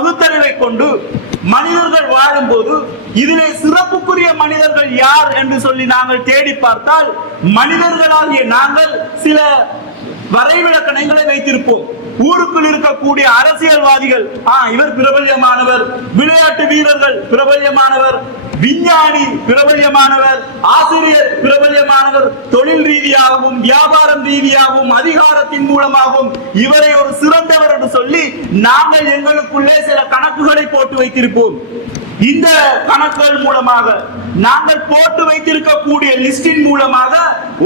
பகுத்தறிவை கொண்டு மனிதர்கள் வாழும் போது இதிலே சிறப்புக்குரிய மனிதர்கள் யார் என்று சொல்லி நாங்கள் தேடி பார்த்தால் மனிதர்களாகிய நாங்கள் சில வரைவிலக்கணங்களை வைத்திருப்போம். ஊருக்குள் இருக்கக்கூடிய அரசியல்வாதிகள், இவர் பிரபல்யமானவர், விளையாட்டு வீரர்கள் பிரபல்யமானவர், விஞ்ஞானி பிரபல்யமானவர், ஆசிரியர் பிரபல்யமானவர், தொழில் ரீதியாகவும் வியாபாரம் ரீதியாகவும் அதிகாரத்தின் மூலமாகவும் இவரை ஒரு சிறந்தவர் என்று சொல்லி நாங்கள் எங்களுக்குள்ளே சில கணக்குகளை போட்டு வைத்திருப்போம். இந்த கணக்குகள் மூலமாக நாங்கள் போட்டு வைத்திருக்கக்கூடிய லிஸ்டின் மூலமாக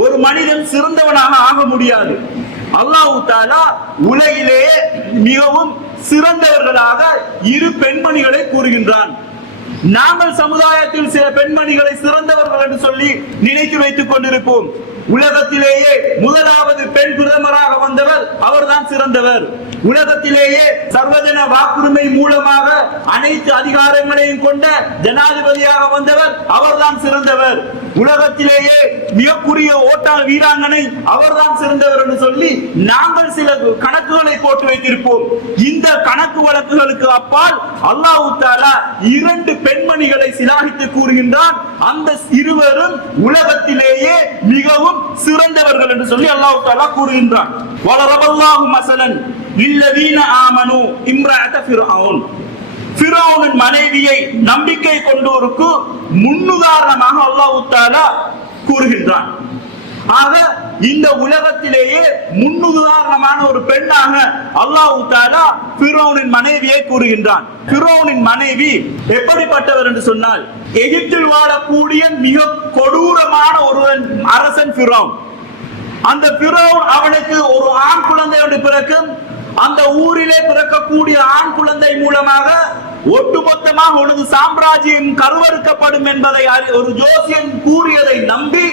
ஒரு மனிதன் சிறந்தவனாக ஆக முடியாது. அல்லாஹ் தஆலா உலகிலேயே மிகவும் சிறந்தவர்களாக இரு பெண்மணிகளை கூறுகின்றான். நாங்கள் சமுதாயத்தில் சில பெண்மணிகளை சிறந்தவர்கள் என்று சொல்லி நினைத்து வைத்துக் கொண்டிருப்போம். உலகத்திலேயே முதலாவது பெண் பிரதமராக வந்தவர் அவர்தான் சிறந்தவர். உலகத்திலேயே சர்வஜன வாக்குரிமை மூலமாக அனைத்து அதிகாரங்களையும் கொண்ட ஜனாதிபதியாக வந்தவர் அவர்தான் சிறந்தவர். உலகத்திலேயே மிகக்குரிய ஓட்ட வீராங்கனை அவர்தான் சிறந்தவர் என்று சொல்லி நாங்கள் சில கணக்குகளை போட்டு வைத்திருப்போம். இந்த கணக்கு வழக்குகளுக்கு அப்பால் அல்லாஹ் தஆலா இரண்டு பெண்மணிகளை சிலாகித்து கூறுகின்றான். அந்த இருவரும் உலகத்திலேயே மிகவும் சிறந்தவர்கள் என்று சொல்லி அல்லாஹ் தஆலா கூறுகின்றான். வலரபல்லாஹு மஸலன் லில்லதீன ஆமனு இம்ரஅத ஃபிர்அவுன். ஃபிர்அவுனின் மனைவியை நம்பிக்கை கொண்டோருக்கு முன்னுதாரணமாக அல்லாஹ் தஆலா கூறுகின்றான். ஆக இந்த உலகத்திலேயே முன்னுதாரணமான ஒரு பெண்ணாக அல்லாஹ் தஆலா ஃபிர்அவுனின் மனைவியை கூறுகின்றான். ஃபிர்அவுனின் மனைவி எப்படிப்பட்டவர் என்று சொன்னால், எகிப்தில் வாழக்கூடிய மிக கொடூரமான ஒரு அரசன் ஃபிர்அவுன். அந்த ஃபிர்அவுன் அவனுக்கு ஒரு ஆண் குழந்தை ஒன்று பிறக்கும். அந்த ஊரிலே பிறக்கக்கூடிய ஆண் குழந்தை மூலமாக ஒட்டுமொத்தமாக உனது சாம்ராஜ்யம் கருவறுக்கப்படும் என்பதை ஒரு ஜோசியன் கூறியதை நம்பி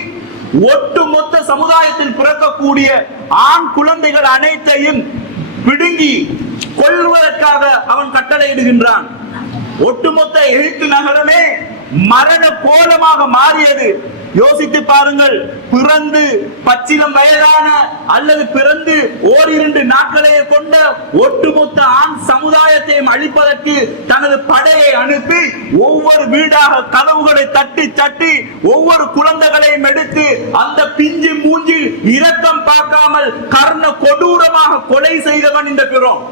ஒட்டுமொத்த சமுதாயத்தில் பிறக்கக்கூடிய ஆண் குழந்தைகள் அனைத்தையும் பிடுங்கி கொல்வதற்காக அவன் கட்டளையிடுகின்றான். ஒட்டுமொத்த எகிப்து நகரமே மரண கோலமாக மாறியது. யோசித்து பாருங்கள், பிறந்து பச்சிலம் வயதான அல்லது பிறந்து ஓரிரண்டு நாட்களையே கொண்ட ஒட்டுமொத்த ஆண் சமுதாயத்தை அழிப்பதற்கு தனது படையை அனுப்பி ஒவ்வொரு வீடாக கதவுகளை தட்டி தட்டி ஒவ்வொரு குழந்தைகளையும் எடுத்து அந்த பிஞ்சு மூஞ்சில் இரக்கம் பார்க்காமல் கர்ண கொடூரமாக கொலை செய்தவன் இந்த ஃபிரௌன்.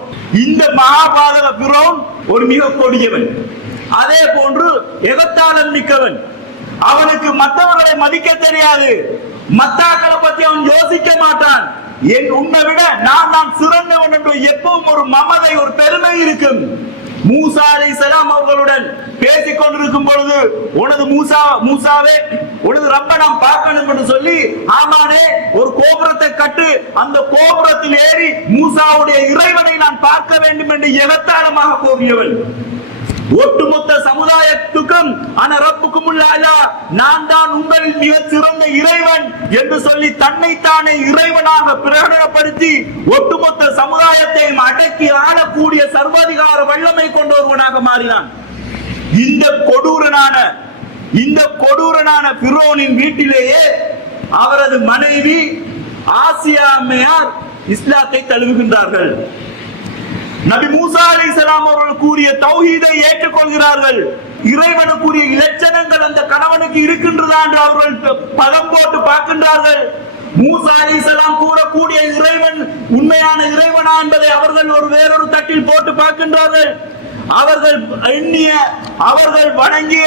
இந்த மகாபாதக ஃபிரௌன் ஒரு மிக கொடியவன். அதே போன்று எகத்தாளம் மிக்கவன். அவனுக்கு மற்றவர்களை மதிக்க தெரியாது. மத்தாக்களை பத்தி அவன் யோசிக்க மாட்டான். என் உன்னை விட நான் சிறந்தவன் என்று எப்பவும் ஒரு மமதை, ஒரு பெருமை இருக்கும். மூசா அலைஹிஸ்ஸலாம் அவர்களுடன் பேசிக் கொண்டிருக்கும் பொழுது, உனது மூசாவே உனது ரப்ப நாம் பார்க்கணும் என்று சொல்லி, ஆமானே ஒரு கோபுரத்தை கட்டு, அந்த கோபுரத்தில் ஏறி மூசாவுடைய இறைவனை நான் பார்க்க வேண்டும் என்று எகத்தாளமாக கோரியவன். ஒட்டுமொத்த சமுதாயத்துக்கும் நான் தான் உங்களின் மிக சிறந்த இறைவன் என்று சொல்லி தன்னைத்தானே இறைவனாக பிரகடனப்படுத்தி ஒட்டுமொத்த சமுதாயத்தை அடக்கி ஆளக்கூடிய சர்வாதிகார வல்லமை கொண்ட ஒருவனாக மாறினான். இந்த கொடூரனான ஃபிரௌனின் வீட்டிலேயே அவரது மனைவி ஆசியா அம்மையார் இஸ்லாத்தை தழுவுகின்றார்கள். நபி மூசா அலைஹிஸ்ஸலாம் அவர்கள் கூறிய தௌஹீதை ஏற்றுக்கொள்கிறார்கள். இறைவனுக்குரிய இலட்சணங்கள் அந்த கணவனுக்கு இருக்கின்றதா என்று அவர்கள் பதம் போட்டு பார்க்கின்றார்கள். மூசா அலைஹிஸ்ஸலாம் கூறக்கூடிய இறைவன் உண்மையான இறைவனா என்பதை அவர்கள் வேறொரு தட்டில் போட்டு பார்க்கின்றார்கள். அவர்கள் வணங்கிய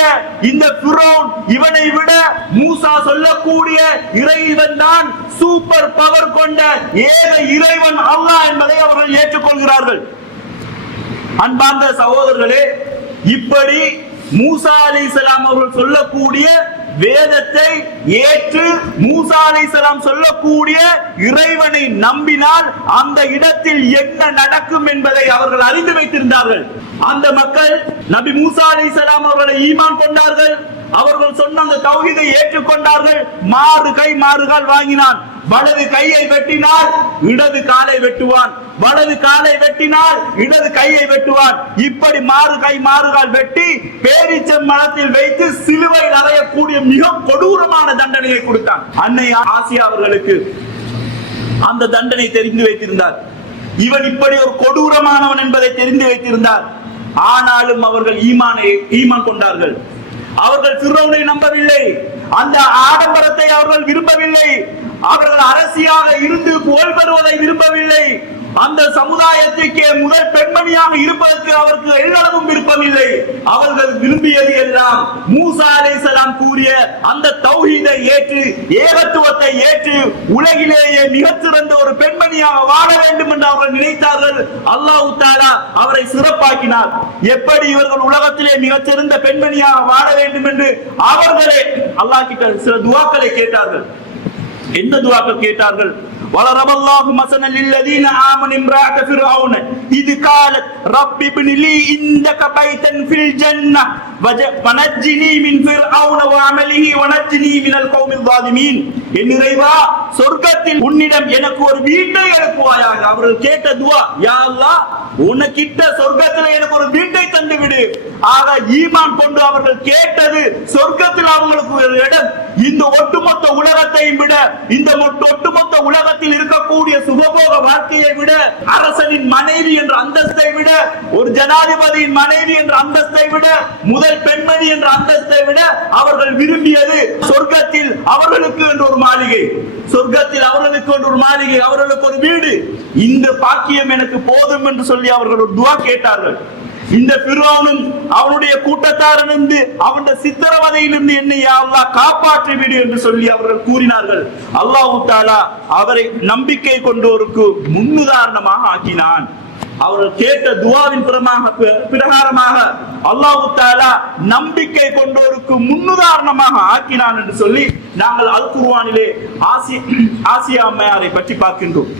இந்த ஃபிரௌன் இவனை விட மூசா சொல்லக்கூடிய இறைவன் தான் சூப்பர் பவர் கொண்ட ஏக இறைவன் அல்லாஹ் என்பதை அவர்கள் ஏற்றுக்கொள்கிறார்கள். அன்பார்ந்த சகோதரர்களே, இப்படி மூசா அலைஹிஸ்ஸலாம் அவர்கள் சொல்லக்கூடிய வேதத்தை ஏற்று மூசா அலைஹிஸ்ஸலாம் சொல்லக்கூடிய இறைவனை நம்பினால் அந்த இடத்தில் என்ன நடக்கும் என்பதை அவர்கள் அறிந்து வைத்திருந்தார்கள். அந்த மக்கள் நபி மூசா அலைஹிஸ்ஸலாம் அவர்களை ஈமான் கொண்டார்கள். அவர்கள் சொன்ன அந்த தௌஹீதை ஏற்றுக்கொண்டார்கள். மாறு கை மாறு கால் வாங்கினான். வலது கையை வெட்டினால் இடது காலை வெட்டுவான், வலது காலை வெட்டினால் இடது கையை வெட்டுவான். இப்படி மாறு கை மாறு கால் வெட்டி பேரீச்சம் மரத்தில் வைத்து சிலுவையில் அறையக்கூடிய மிக கொடூரமான தண்டனையை கொடுத்தான். அன்னை ஆசியா அவர்களுக்கு அந்த தண்டனை தெரிந்து வைத்திருந்தார். இவன் இப்படி ஒரு கொடூரமானவன் என்பதை தெரிந்து வைத்திருந்தார். ஆனாலும் அவர்கள் ஈமான் கொண்டார்கள். அவர்கள் ஃபிரௌனை நம்பவில்லை. அந்த ஆடம்பரத்தை அவர்கள் விரும்பவில்லை. அவர்கள் அரசியாக இருந்து புகழ் பெறுவதை விரும்பவில்லை. அந்த சமுதாயத்திற்கே முதல் பெண்மணியாக இருப்பதற்கு அவருக்கு எல்லளவும் விருப்பமில்லை. அவர்கள் விரும்பியது எல்லாம் மூசா அலைஹிஸ்ஸலாம் கூறிய அந்த தௌஹீதை ஏற்று, ஏகத்துவத்தை ஏற்று, உலகிலேயே மிகச்சிறந்த ஒரு பெண்மணியாக வாழ வேண்டும் என்று அவர்கள் நினைத்தார்கள். அல்லாஹ் தஆலா அவரை சிறப்பாக்கினார். எப்படி இவர்கள் உலகத்திலே மிகச்சிறந்த பெண்மணியாக வாழ வேண்டும் என்று அவர்களே அல்லாஹ் கிட்ட சில துஆக்களை கேட்டார்கள். என்ன துஆக்கள் கேட்டார்கள்? وَضَرَبَ اللَّهُ مَثَلًا لِلَّذِينَ آمَنُوا امْرَأَتَ فِرْعَوْنَ إِذْ قَالَتْ رَبِّ ابْنِ لِي عِندَكَ بَيْتًا فِي الْجَنَّةِ وَنَجِّنِي مِنْ فِرْعَوْنَ وَعَمَلِهِ وَنَجِّنِي مِنَ الْقَوْمِ الظَّالِمِينَ. என் இறைவா, சொர்க்கத்தில் உன்னிடம் எனக்கு ஒரு வீட்டை எழுப்புவாயாக. அவர்கள் கேட்ட துஆ, யா அல்லாஹ், உனக்கிட்ட சொர்க்கத்தில் எனக்கு ஒரு வீட்டை தந்து விடு. ஆக ஈமான் கொண்டு அவர்கள் கேட்டது சொர்க்கத்தில் அவங்களுக்கு ஒரு இடம். இந்த ஒட்டுமொத்த உலகத்தையும் விட, இந்த ஒட்டுமொத்த உலகத்தில் இருக்கக்கூடிய சுகபோக வாழ்க்கையை விட, அரசனின் மனைவி என்ற அந்தஸ்தை விட, ஒரு ஜனாதிபதியின் மனைவி என்ற அந்தஸ்தை விட, முதல் பெண்மணி என்ற அந்தஸ்தை விட அவர்கள் விரும்பியது சொர்க்கத்தில் அவர்களுக்கு என்று ஒரு மாளிகை, சொர்க்கத்தில் அவர்களுக்கு என்று ஒரு மாளிகை, அவர்களுக்கு ஒரு வீடு. இந்த பாக்கியம் எனக்கு போதும் என்று சொல்லி அவர்கள் ஒரு துஆ கேட்டார்கள். இந்த ஃபிரௌனும் அவனுடைய கூட்டத்தாரிலிருந்து, அவனுடைய சித்திரவதையிலிருந்து என்னை யா அல்லாஹ் காப்பாற்றி விடு என்று சொல்லி அவர்கள் கூறினார்கள். அல்லாஹ் தஆலா அவரை நம்பிக்கை கொண்டோருக்கு முன்னுதாரணமாக ஆக்கினான். அவர்கள் கேட்ட துஆவின் பிரகாரமாக அல்லாஹ் தஆலா நம்பிக்கை கொண்டோருக்கு முன்னுதாரணமாக ஆக்கினான் என்று சொல்லி நாங்கள் அல் குர்ஆனிலே ஆசியா அம்மையாரை பற்றி பார்க்கின்றோம்.